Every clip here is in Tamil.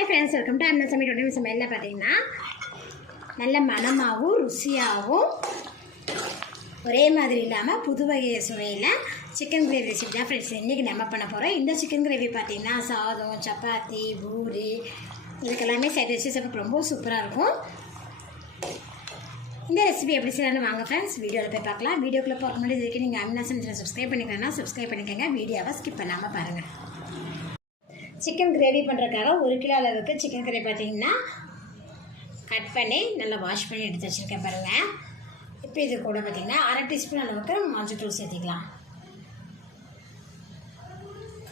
हाय फ्रेंड्स वेलकम टू अन्ना समीर समेल पातीங்கன்னா நல்ல மணமாவும் ருசியாகவும் ஒரே மாதிரி இல்லாமல் புது வகை சுவையில் சிக்கன் கிரேவி ரெசிபி தான் ஃப்ரெண்ட்ஸ் இன்றைக்கி நம்ம பண்ண போகிறோம். இந்த சிக்கன் கிரேவி பார்த்திங்கன்னா சாதம், சப்பாத்தி, பூரி இதுக்கெல்லாமே சைட் டிஷ்ஷஸ் அப்போ ரொம்ப சூப்பராக இருக்கும். இந்த ரெசிபி எப்படி செய்யலாம்னு வாங்க ஃப்ரெண்ட்ஸ் வீடியோவில் போய் பார்க்கலாம். வீடியோக்குள்ளே போக முன்னாடி இதுக்கு நீங்கள் அமினா சேனலை சப்ஸ்கிரைப் பண்ணிக்கணும்னா சப்ஸ்கிரைப் பண்ணிக்கோங்க. வீடியோவை ஸ்கிப் பண்ணாமல் பாருங்கள். சிக்கன் கிரேவி பண்ணுறதுக்காக 1 கிலோ அளவுக்கு சிக்கன் கிரேவி பார்த்திங்கன்னா கட் பண்ணி நல்லா வாஷ் பண்ணி எடுத்து வச்சுருக்கேன் பாருங்கள். இப்போ இது கூட பார்த்திங்கன்னா 1/2 டீஸ்பூன் அளவுக்கு மஞ்சள்தூள் சேர்த்திக்கலாம்.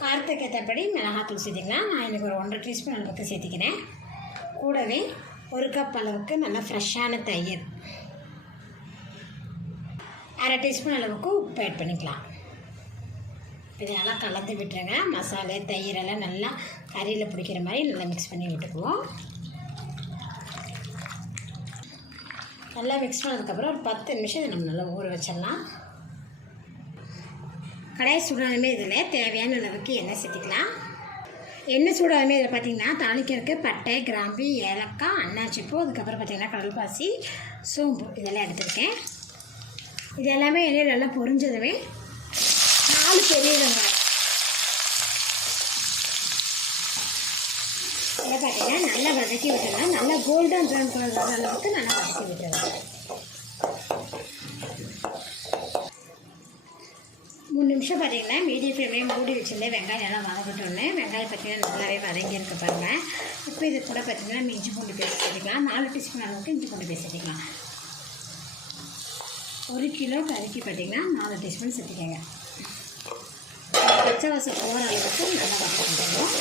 காரத்துக்கு ஏற்றபடி மிளகாத்தூள் சேர்த்திக்கலாம். நான் எனக்கு ஒரு 1.5 டீஸ்பூன் அளவுக்கு சேர்த்திக்கிறேன். கூடவே 1 கப் அளவுக்கு நல்லா ஃப்ரெஷ்ஷான தயிர், 1/2 டீஸ்பூன் அளவுக்கு உப்பு ஆட் பண்ணிக்கலாம். இதெல்லாம் கலந்து விட்டுருங்க. மசாலா தயிரெல்லாம் நல்லா கறியில் பிடிக்கிற மாதிரி நல்லா மிக்ஸ் பண்ணி விட்டுக்குவோம். நல்லா மிக்ஸ் பண்ணதுக்கப்புறம் ஒரு 10 நிமிஷம் இதை நம்ம நல்லா ஊற வச்சிடலாம். கடாய் சூடாலுமே இதில் தேவையான அளவுக்கு எண்ணெய் சேர்த்திக்கலாம். எண்ணெய் சூடாலுமே இதில் பார்த்திங்கன்னா தாளிக்கிறதுக்கு பட்டை, கிராம்பு, ஏலக்காய், அன்னாச்சிப்பூ, அதுக்கப்புறம் பார்த்திங்கன்னா கடல்பாசி, சோம்பு இதெல்லாம் எடுத்துருக்கேன். இது எல்லாமே எண்ணெயில் நல்லா பொரிஞ்சதுமே 4 பெரிய வெங்காயம் இதை பார்த்திங்கன்னா நல்லா வதக்கி விட்டுருங்க. நல்லா கோல்டன் ப்ரௌன் கலர் வர அளவுக்கு நல்லா வதக்கி விட்டுருங்க. 3 நிமிஷம் பார்த்திங்கன்னா மீடியம் ஃப்ளேம்லேயே மூடி வச்சுருந்தேன். வெங்காயம் நல்லா வதக்கிட்டோன்னே வெங்காயம் பார்த்திங்கன்னா நல்லாவே வதங்கியிருக்கு பாருங்கள். இப்போ இது கூட பார்த்திங்கன்னா நம்ம இஞ்சி பூண்டு பேஸ்ட் சேர்த்துக்கலாம். 4 டீஸ்பூன் அளவுக்கு இஞ்சி பூண்டு பேஸ்ட் சேர்த்துக்கலாம். 1 கிலோ கறிக்கு பார்த்திங்கன்னா 4 டீஸ்பூன் சேர்த்துக்கோங்க. பச்சை வாசம் போகிற அளவுக்கு நல்லா வதக்கிடுவோம்.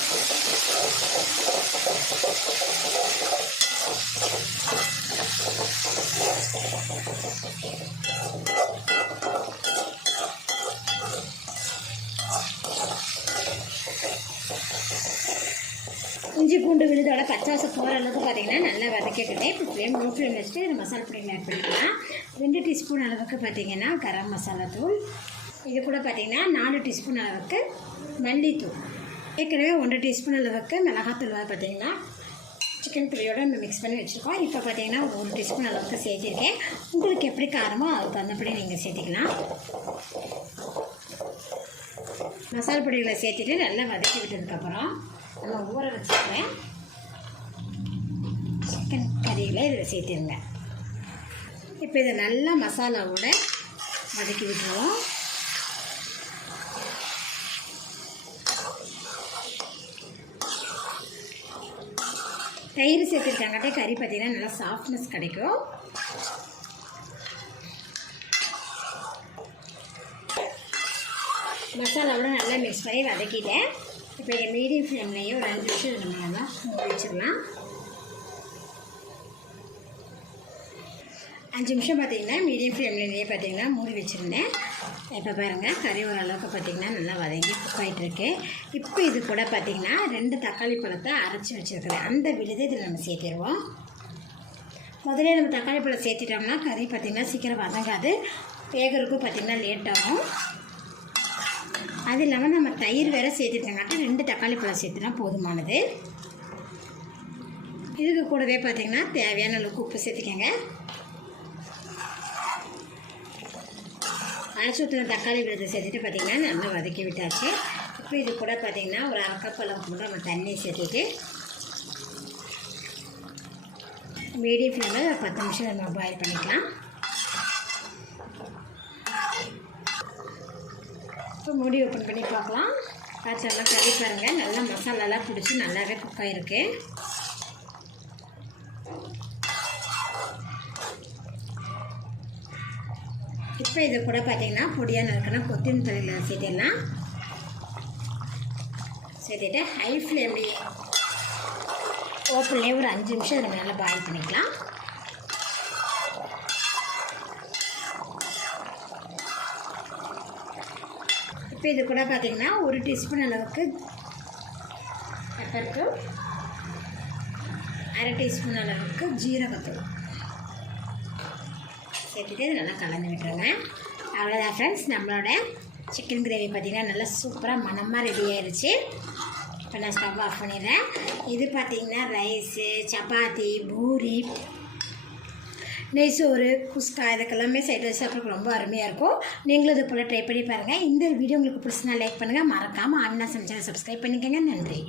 இஞ்சி பூண்டு விழுதோட பச்சை வாசம் போகிற அளவுக்கு பார்த்திங்கன்னா நல்லா வதக்கிட்டுட்டேன். இப்போ ஃப்ளேம் லோ ஃப்ளேம் வச்சுட்டு மசாலா பொடிகள் ஆட் பண்ணிக்கலாம். 2 டீஸ்பூன் அளவுக்கு பார்த்திங்கன்னா கரம் மசாலா தூள், இது கூட பார்த்திங்கன்னா 4 டீஸ்பூன் அளவுக்கு மல்லித்தூள், ஏற்கனவே 1 டீஸ்பூன் அளவுக்கு மிளகாத்தூள் பார்த்திங்கன்னா சிக்கன் கறியோடு நம்ம மிக்ஸ் பண்ணி வச்சுருக்கோம். இப்போ பார்த்திங்கன்னா 1 டீஸ்பூன் அளவுக்கு சேர்த்திருக்கேன். உங்களுக்கு எப்படி காரமோ அதுக்கு தகுந்தபடி நீங்கள் சேர்த்திக்கலாம். மசாலா பொடிகளை சேர்த்துட்டு நல்லா வதக்கி விட்டதுக்கப்புறம் நம்ம ஊற வச்சுருக்கேன் சிக்கன் கறியில் இதில் சேர்த்திருங்க. இப்போ இதை நல்லா மசாலாவோட வதக்கி விட்டுருவோம். தயிர் சேர்த்துருக்காங்கட்டே கறி பார்த்திங்கன்னா நல்லா சாஃப்ட்னஸ் கிடைக்கும். மசாலாவோட நல்லா மிக்ஸ் பண்ணி வதக்கிட்டேன். இப்போ இதை மீடியம் ஃப்ளேம்லேயே ஒரு 5 நிமிஷம் நம்ம நல்லா மூடி வச்சிடலாம். 5 நிமிஷம் பார்த்திங்கன்னா மீடியம் ஃப்ளேம்லேயே பார்த்திங்கன்னா மூடி வச்சுருந்தேன். இப்போ பாருங்கள் கறி ஓரளவுக்கு பார்த்திங்கன்னா நல்லா வதங்கி குக் ஆகிட்டுருக்கு. இப்போ இது கூட பார்த்திங்கன்னா 2 தக்காளி பழத்தை அரைச்சி வச்சுருக்கிறேன். அந்த விழுது இதில் நம்ம சேர்த்திடுவோம். முதல்ல நம்ம தக்காளி பழம் சேர்த்திட்டோம்னா கறி பார்த்திங்கன்னா சீக்கிரம் வதங்காது, வேகிறதுக்கும் பார்த்திங்கன்னா லேட் ஆகும். அது இல்லாமல் நம்ம தயிர் வேறு சேர்த்துட்டோங்காட்டி 2 தக்காளி பழம் சேர்த்துனா போதுமானது. இதுக்கு கூடவே பார்த்திங்கன்னா தேவையான அளவுக்கு உப்பு சேர்த்துக்கோங்க. அரைச்சி ஊற்றின தக்காளி விழுதை சேர்த்துட்டு பார்த்திங்கன்னா நல்லா வதக்கி விட்டாச்சு. இப்போ இது கூட பார்த்திங்கன்னா ஒரு 1/2 கப் அளவுக்கு கூட நம்ம தண்ணி சேர்த்துட்டு மீடியம் ஃப்ளேமில் 10 நிமிஷம் நம்ம பாயில் பண்ணிக்கலாம். இப்போ மூடி ஓப்பன் பண்ணி பார்க்கலாம். காய்ச்சலாம் கறி பாருங்கள் நல்லா மசாலாலாம் பிடிச்சி நல்லாவே குக் ஆகிருக்கு. இப்போ இது கூட பார்த்திங்கன்னா பொடியாக நறுக்கினா கொத்தமல்லி தழையில் சேர்த்திடலாம். சேர்த்துட்டு ஹை ஃப்ளேம்லேயே ஓப்பன்லேயே ஒரு 5 நிமிஷம் நம்ம நல்லா பாயில் பண்ணிக்கலாம். இப்போ இது கூட பார்த்திங்கன்னா 1 டீஸ்பூன் அளவுக்கு பெப்பர் தூள், 1/2 டீஸ்பூன் அளவுக்கு ஜீரகத்தூள் சேர்த்துட்டு இது நல்லா கலந்து விட்டுருங்க. அவ்வளோதான் ஃப்ரெண்ட்ஸ், நம்மளோட சிக்கன் கிரேவி பார்த்திங்கன்னா நல்லா சூப்பராக மணமாக ரெடி ஆயிடுச்சு. இப்போ நான் ஸ்டவ் ஆஃப் பண்ணிடுறேன். இது பார்த்திங்கன்னா ரைஸு, சப்பாத்தி, பூரி, நெய்சோறு, குஸ்கா இதுக்கெல்லாமே சைட் ரைஸ் சாப்பிட்றதுக்கு ரொம்ப அருமையாக இருக்கும். நீங்களும் இது போல் ட்ரை பண்ணி பாருங்கள். இந்த வீடியோ உங்களுக்கு பிடிச்சினா லைக் பண்ணுங்கள். மறக்காமல் ஆமினா சமைச்சதை சப்ஸ்கிரைப் பண்ணிக்கோங்க. நன்றி.